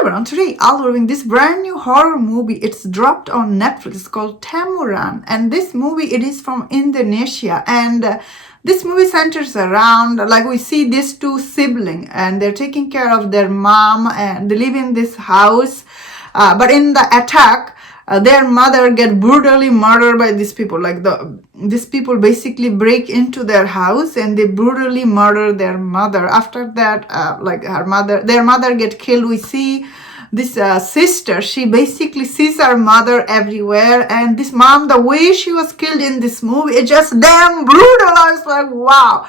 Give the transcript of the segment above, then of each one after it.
everyone, today I'll be reviewing this brand new horror movie. It's dropped on Netflix. It's called Temurun, and this movie, it is from Indonesia, and this movie centers around, like, we see these two siblings and they're taking care of their mom and they live in this house, but in the attack, their mother get brutally murdered by these people. Like, these people basically break into their house and they brutally murder their mother. After that, their mother get killed. We see this sister, she basically sees her mother everywhere, and this mom, the way she was killed in this movie, it's just damn brutal. I was like, wow.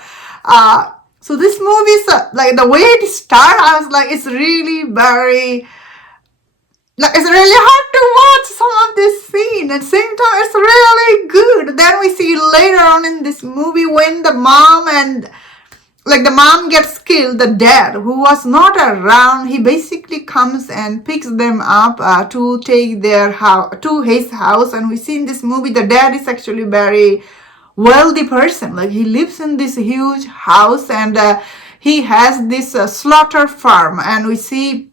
So this movie is like, the way it started, I was like, it's really very, like, it's really hard to watch some of this scene. At the same time, it's really good. Then we see later on in this movie when the mom gets killed, the dad, who was not around, he basically comes and picks them up to take their house, to his house. And we see in this movie, the dad is actually very wealthy person. Like, he lives in this huge house, and he has this slaughter farm. And we see,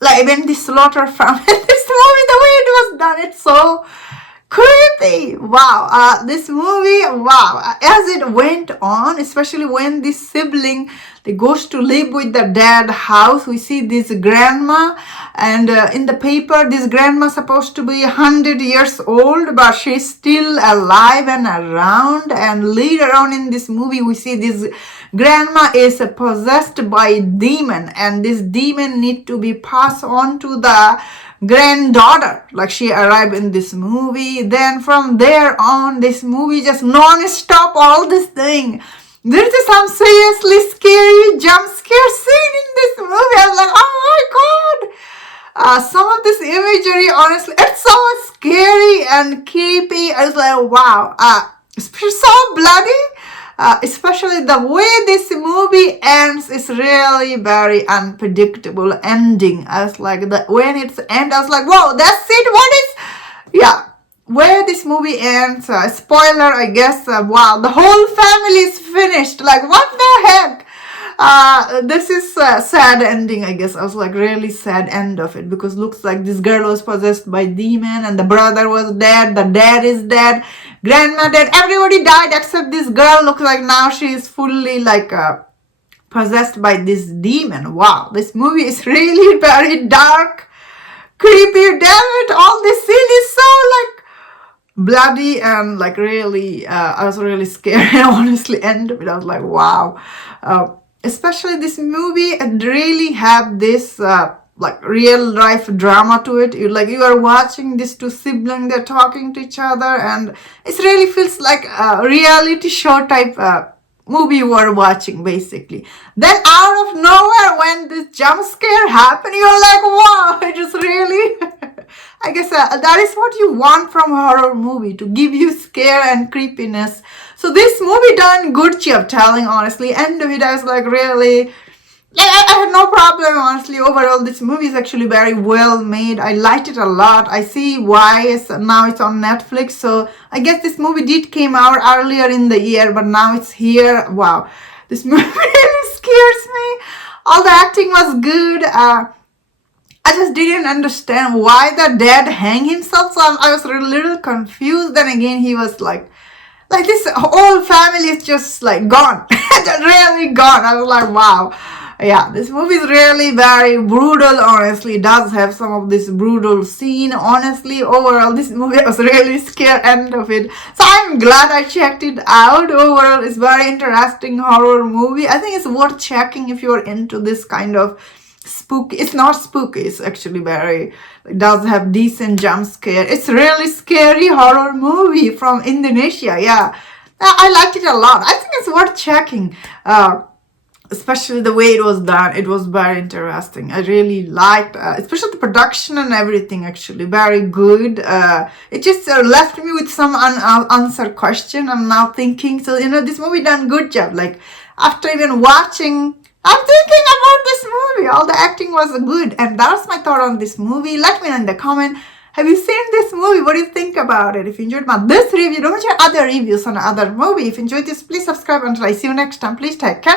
like, even this slaughter farm in this movie, the way it was done, it's so creepy. Wow. This movie, wow. As it went on, especially when this sibling, they goes to live with the dad house, we see this grandma, and in the paper, this grandma supposed to be 100 years old, but she's still alive and around. And later on in this movie, we see this grandma is possessed by a demon, and this demon need to be passed on to the granddaughter. Like, she arrived in this movie. Then from there on, this movie just non-stop, all this thing. There's just some seriously scary jump scare scene in this movie. I was like, oh my god. Some of this imagery, honestly, it's so scary and creepy. I was like, wow. It's so bloody. Especially the way this movie ends is really very unpredictable ending. I was like, when it's end, I was like, whoa, that's it. What is, yeah, where this movie ends, spoiler, I guess, wow, the whole family is finished. Like, what the heck? This is a sad ending, I guess. I was like, really sad end of it, because looks like this girl was possessed by demon, and the brother was dead, the dad is dead, grandma dead, everybody died except this girl. Looks like now she is fully like possessed by this demon. Wow, this movie is really very dark, creepy. Damn it, all this scene is so like bloody and like really, I was really scared. Honestly, end of it, I was like, wow. Especially this movie, it really have this like real life drama to it. You are watching these two siblings, they're talking to each other, and it really feels like a reality show type movie you are watching, basically. Then out of nowhere, when this jump scare happened, you're like, wow, it just really I guess that is what you want from a horror movie, to give you scare and creepiness. So this movie done good job telling, honestly. End of it, I was like, really, like, I had no problem, honestly. Overall, this movie is actually very well made. I liked it a lot. I see why now it's on Netflix. So I guess this movie did came out earlier in the year, but now it's here. Wow, this movie really scares me. All the acting was good. I just didn't understand why the dad hang himself. So I was a little confused. Then again, he was like this whole family is just like gone. Really gone. I was like, wow. Yeah, this movie is really very brutal, honestly. It does have some of this brutal scene. Honestly, overall, this movie, I was really scared end of it. So I'm glad I checked it out. Overall, it's very interesting horror movie. I think it's worth checking if you're into this kind of spooky. It's not spooky, it's actually very, it does have decent jump scare. It's really scary horror movie from Indonesia. Yeah, I liked it a lot. I think it's worth checking, especially the way it was done. It was very interesting. I really liked, especially the production and everything, actually very good. It just left me with some unanswered question. I'm now thinking, so this movie done good job. Like, after even watching, I'm thinking about this movie. All the acting was good, and that's my thought on this movie. Let me know in the comment. Have you seen this movie? What do you think about it? If you enjoyed this review, don't share other reviews on other movie. If you enjoyed this, please subscribe. Until I see you next time, please take care.